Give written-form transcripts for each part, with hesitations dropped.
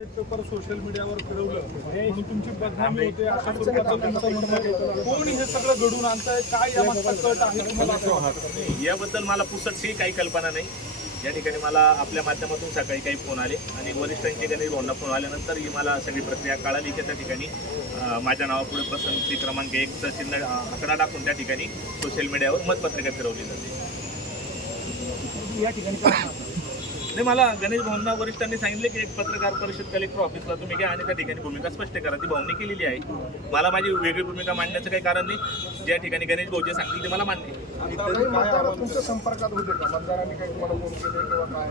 Paper social मीडियावर फिरवलं म्हणून तुमची बदनामी होते अशा स्वरूपाचं तुमचं म्हणणं आहे. कोण हे सगळं घडून आणतंय काय यामागचा कट आहे तुम्हाला असं वाटतं? याबद्दल मला पुसटशी काही कल्पना नाही. या ठिकाणी मला आपल्या माध्यमातून सकाळी काही फोन आले आणि वरिष्ठांचे गणेश भाऊंना फोन आल्यानंतर ही मला सगळी प्रक्रिया कळाली की त्या ठिकाणी माझ्या नावापुढे पसंती क्रमांक 1चं चिन्ह आकडा टाकून त्या ठिकाणी सोशल मीडियावर मतपत्रिका फिरवली जाते. या ठिकाणी नाही, मला गणेश भाऊंना वरिष्ठांनी सांगितले की एक पत्रकार परिषद कलेक्टर ऑफिसला तुम्ही घ्या आणि त्या ठिकाणी भूमिका स्पष्ट करा. ती भाऊंनी केलेली आहे. मला माझी वेगळी भूमिका मांडण्याचं काही कारण नाही. ज्या ठिकाणी गणेश भाऊ जे सांगतील ते मला मान्य आहे. तुमच्या संपर्कात होते का मतदारांनी काही तुम्हाला फोन केले किंवा काय?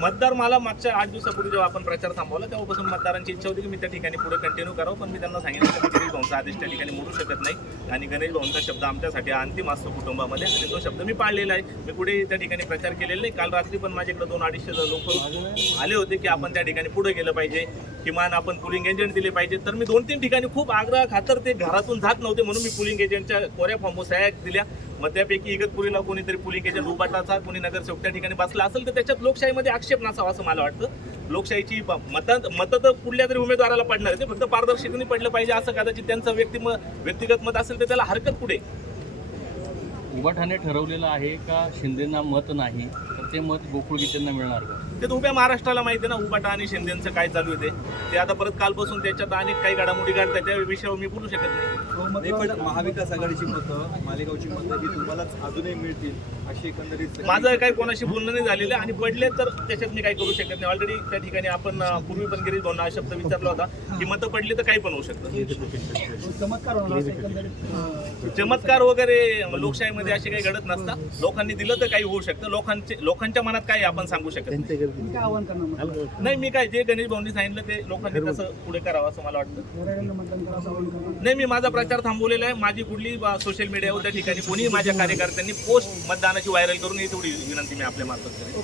मतदार मला मागच्या 8 दिवसापूर्वी जेव्हा आपण प्रचार थांबवला तेव्हापासून मतदारांची इच्छा होती की मी त्या ठिकाणी पुढे कंटिन्यू करावं, पण मी त्यांना सांगितलं की गणेश भाऊंचा आदेश त्या ठिकाणी मोडू शकत नाही आणि गणेश भाऊंचा शब्द आमच्यासाठी अंतिम असतो कुटुंबामध्ये आणि तो शब्द मी पाळलेला आहे. मी पुढे त्या ठिकाणी प्रचार केलेला नाही. काल रात्री पण माझ्याकडे 200-250 लोक आले होते की आपण त्या ठिकाणी पुढे गेलं पाहिजे, किमान आपण पुलिंग एजंट दिले पाहिजे. तर मी 2-3 ठिकाणी खूप आग्रह खातर ते घरातून जात नव्हते म्हणून मी पुलिंग एजंटच्या कोऱ्या फॉर्मवर सह्या दिल्या. मग त्यापैकी इगतपुरीला कोणीतरी पुलिंग एजंट उबाटाचा कोणी नगरसेवक त्या ठिकाणी बसला असेल तर त्याच्यात लोकशाहीमध्ये आक्षेप नसावा असं मला वाटतं. लोकशाहीची मतं तर कुठल्या तरी उमेदवाराला पडणार आहे, ते फक्त पारदर्शकतेने पडलं पाहिजे. असं कदाचित त्यांचं व्यक्तिगत मत असेल तर त्याला हरकत पुढे. उबाठाने ठरवलेलं आहे का शिंदेना मत नाही तर ते मत गोकुळ गीतेंना मिळणार का? ते तर उभ्या महाराष्ट्राला माहिती आहे ना उबाटा आणि शिंदेचं काय चालू आहे ते आता परत कालपासून त्याच्यात अनेक काही घडामोडी घडतात. त्या विषयावर मी बोलू शकत नाही. पण महाविकास आघाडीची मतं, मालेगावची मतं ही तुम्हालाच अजूनही मिळतील अशी एकंदरीत माझं काही कोणाशी बोलणं नाही झालेलं आणि पडले तर त्याच्यात मी काही करू शकत नाही. ऑलरेडी त्या ठिकाणी आपण पूर्वी पण गिरीश भाऊंना हा शब्द विचारला होता की मतं पडली तर काही पण होऊ शकतं. चमत्कार वगैरे लोकशाहीमध्ये असे काही घडत नसतात. लोकांनी दिलं तर काही होऊ शकतं. लोकांच्या मनात काय आपण सांगू शकत नाही. मी काय जे गणेश भाऊंनी सांगितलं ते लोकांनी तसं पुढे करावं असं मला वाटतं. नाही, मी माझा प्रचार थांबवलेला आहे. माझी कुठली सोशल मीडियावर त्या ठिकाणी कोणी माझ्या कार्यकर्त्यांनी पोस्ट मतदानाची व्हायरल करून ही तेवढी विनंती मी आपल्या मार्फत करेन.